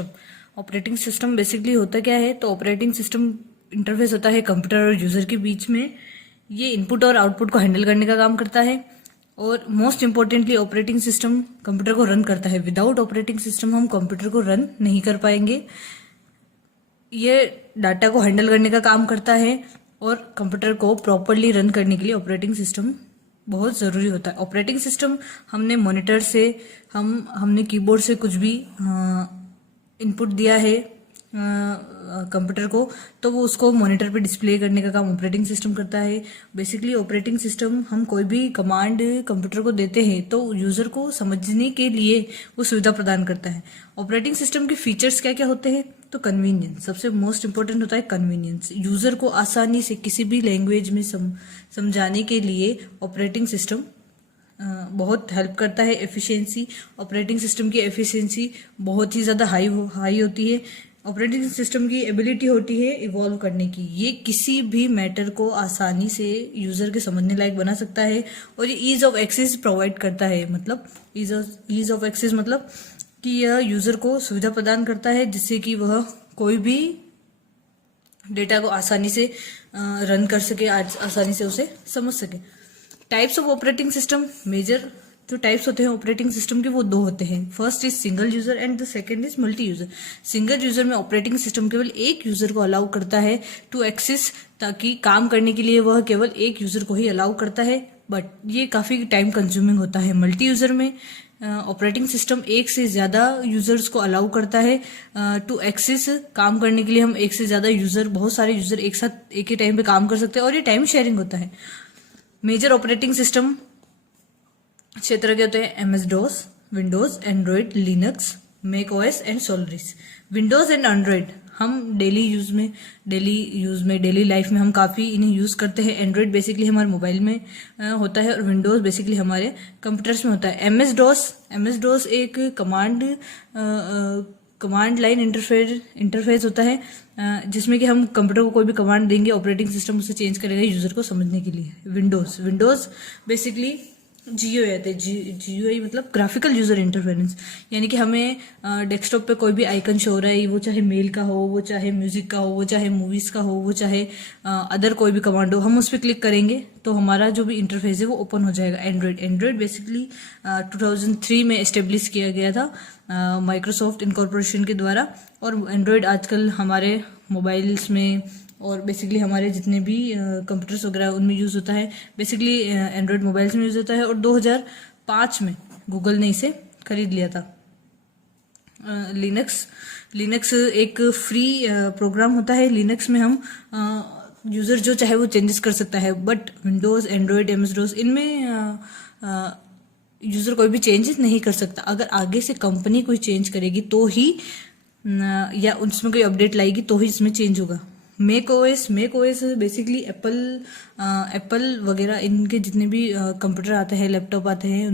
Operating system basically होता क्या है? तो ऑपरेटिंग सिस्टम इंटरफेस होता है कंप्यूटर और यूजर के बीच में। ये इनपुट और आउटपुट को हैंडल करने का काम करता है और most importantly operating system computer को रन करता है। विदाउट ऑपरेटिंग सिस्टम हम कंप्यूटर को रन नहीं कर पाएंगे। ये डाटा को हैंडल करने का काम करता है और कंप्यूटर को प्रॉपरली रन करने के लिए ऑपरेटिंग सिस्टम बहुत ज़रूरी होता है। ऑपरेटिंग सिस्टम हमने मॉनिटर से हमने कीबोर्ड से कुछ भी इनपुट दिया है कंप्यूटर को, तो वो उसको मॉनिटर पे डिस्प्ले करने का काम ऑपरेटिंग सिस्टम करता है। बेसिकली ऑपरेटिंग सिस्टम हम कोई भी कमांड कंप्यूटर को देते हैं तो यूजर को समझने के लिए वो सुविधा प्रदान करता है। ऑपरेटिंग सिस्टम के फीचर्स क्या क्या होते हैं? तो कन्वीनियंस सबसे मोस्ट इंपॉर्टेंट होता है। कन्वीनियंस यूजर को आसानी से किसी भी लैंग्वेज में समझाने के लिए ऑपरेटिंग सिस्टम बहुत हेल्प करता है। एफिशिएंसी, ऑपरेटिंग सिस्टम की एफिशिएंसी बहुत ही ज़्यादा हाई होती है। ऑपरेटिंग सिस्टम की एबिलिटी होती है इवॉल्व करने की। ये किसी भी मैटर को आसानी से यूजर के समझने लायक बना सकता है और ये ईज ऑफ एक्सेस प्रोवाइड करता है। मतलब ईज ऑफ एक्सेस मतलब कि यह यूजर को सुविधा प्रदान करता है जिससे कि वह कोई भी डेटा को आसानी से रन कर सके, आसानी से उसे समझ सके। Types of operating system, major जो टाइप्स होते हैं ऑपरेटिंग सिस्टम के वो दो होते हैं। First is single user and the second is multi user. Single user में ऑपरेटिंग सिस्टम केवल एक यूजर को अलाउ करता है टू एक्सेस, ताकि काम करने के लिए वह केवल एक यूजर को ही अलाउ करता है, बट ये काफी टाइम कंज्यूमिंग होता है। मल्टी यूजर में ऑपरेटिंग सिस्टम एक से ज्यादा यूजर्स को अलाउ करता है टू एक्सेस। काम करने के लिए हम एक से ज्यादा यूजर, बहुत सारे यूजर एक साथ एक ही टाइम पे काम कर सकते हैं और ये टाइम शेयरिंग होता है। मेजर ऑपरेटिंग सिस्टम क्षेत्र के होते हैं MS DOS, Windows, Android, Linux, Mac OS and Solaris. Windows and Android हम डेली लाइफ में हम काफ़ी इन्हें यूज़ करते हैं। एंड्रॉइड बेसिकली हमारे मोबाइल में होता है और विंडोज़ बेसिकली हमारे कंप्यूटर्स में होता है। एमएस डॉस एक कमांड लाइन इंटरफेस होता है जिसमें कि हम कंप्यूटर को कोई भी कमांड देंगे, ऑपरेटिंग सिस्टम उसे चेंज करेगा यूजर को समझने के लिए। विंडोज बेसिकली जीयूआई आते हैं। जीयूआई मतलब ग्राफिकल यूजर इंटरफेरेंस, यानी कि हमें डेस्कटॉप पे कोई भी आइकन शो हो रहा है, वो चाहे मेल का हो, वो चाहे म्यूजिक का हो, वो चाहे मूवीज का हो, वो चाहे अदर कोई भी कमांड हो, हम उस पर क्लिक करेंगे तो हमारा जो भी इंटरफेस है वो ओपन हो जाएगा। एंड्रॉइड बेसिकली 2003 में एस्टेब्लिश किया गया था माइक्रोसॉफ्ट इनकॉर्पोरेशन के द्वारा, और एंड्रॉइड आजकल हमारे मोबाइल्स में और बेसिकली हमारे जितने भी कंप्यूटर्स वगैरह उनमें यूज़ होता है। बेसिकली एंड्रॉइड मोबाइल्स में यूज़ होता है और 2005 में गूगल ने इसे खरीद लिया था। लिनक्स एक फ्री प्रोग्राम होता है। लिनक्स में हम यूज़र जो चाहे वो चेंजेस कर सकता है, but Windows, Android, MS DOS इनमें यूज़र कोई भी चेंजेस नहीं कर सकता। अगर आगे से कंपनी कोई चेंज करेगी तो ही, या उसमें कोई अपडेट लाएगी तो ही इसमें चेंज होगा। मैक ओएस बेसिकली एप्पल वगैरह इनके जितने भी कंप्यूटर आते हैं, लैपटॉप आते हैं,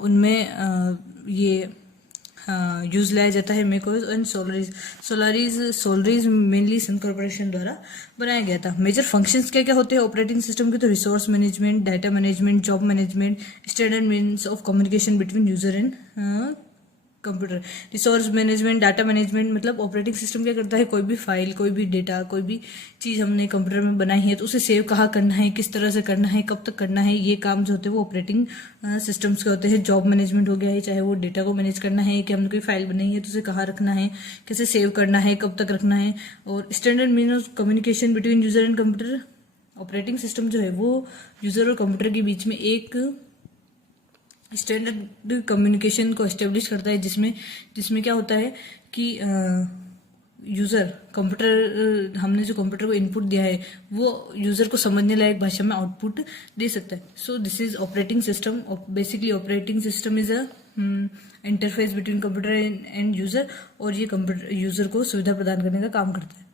उनमें ये यूज लाया जाता है Mac OS. And Solaris mainly Sun Corporation द्वारा बनाया गया था। मेजर फंक्शंस क्या क्या होते हैं ऑपरेटिंग सिस्टम के? तो resource management, data management, job management, standard means of communication between user and computer. Resource management, data management मतलब ऑपरेटिंग सिस्टम क्या करता है, कोई भी फाइल, कोई भी डेटा, कोई भी चीज़ हमने कंप्यूटर में बनाई है तो उसे सेव कहाँ करना है, किस तरह से करना है, कब तक करना है, ये काम जो होते हैं वो ऑपरेटिंग सिस्टम्स के होते हैं। जॉब मैनेजमेंट हो गया है, चाहे वो डेटा को मैनेज करना है कि हमने कोई फाइल बनाई है तो उसे कहाँ रखना है, कैसे सेव करना है, कब तक रखना है। और standard mean of communication between user and computer, operating system जो है वो यूजर और कंप्यूटर के बीच में एक स्टैंडर्ड कम्युनिकेशन को एस्टेब्लिश करता है, जिसमें क्या होता है कि यूजर हमने जो कंप्यूटर को इनपुट दिया है वो यूजर को समझने लायक भाषा में आउटपुट दे सकता है। So this is operating system. Basically operating system is a interface between computer and user, और ये कंप्यूटर यूजर को सुविधा प्रदान करने का काम करता है।